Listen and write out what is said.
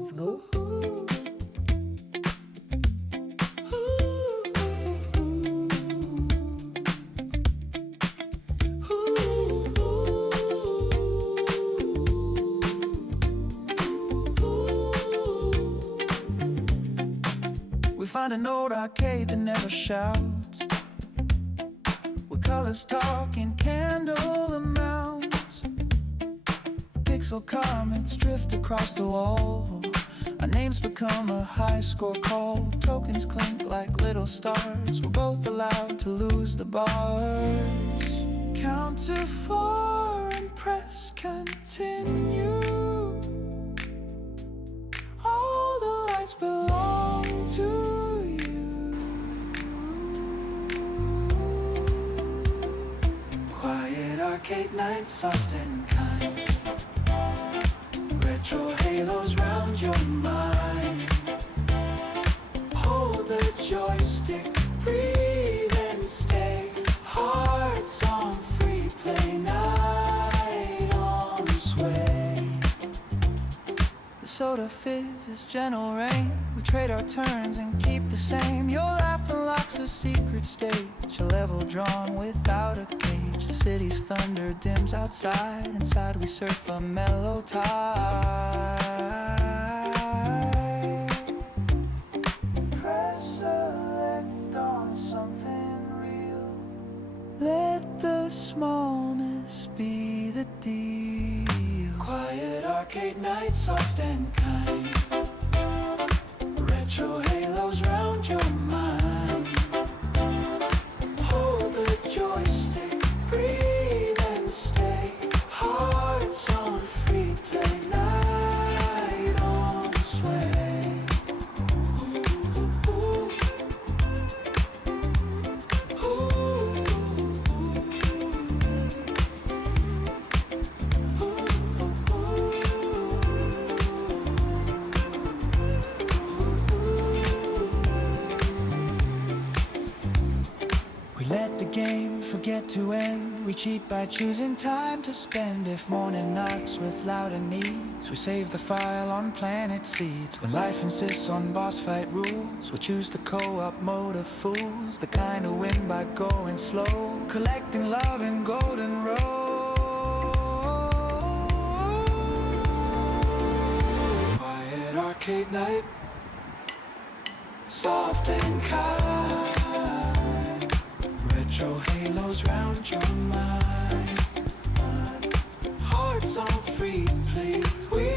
Let's go. We find an old arcade that never shouts, where colors talk in candle amounts. Pixel comets drift across the wall. Our names become a high score call. Tokens clink like little stars. We're both allowed to lose the bars. Count to 4 and press continue. All the lights belong to you. Quiet arcade nights, soft and kind. Retro halos round your mind. Hold the joystick, breathe and stay. Hearts on free play, night on sway. The soda fizz is gentle rain. We trade our turns and keep the same. Your laugh unlocks a secret stage, a level drawn without a cage. The city's thunder dims outside. Inside we surf a mellow tide. Press select on something real. Let the smallness be the deal. Quiet arcade nights, soft and kind. Retro halos round your mind. Hold the joystick, breathe and stay. Hearts on free play, night on sway. We let the game forget to end. We cheat by choosing time to spend. If morning knocks with louder needs, we save the file on planet seeds. When life insists on boss fight rules, we choose the co-op mode of fools. The kind who win by going slow, collecting love in golden rows. Quiet arcade night, soft and kind. Retro halos round your mind. Hearts on free play. We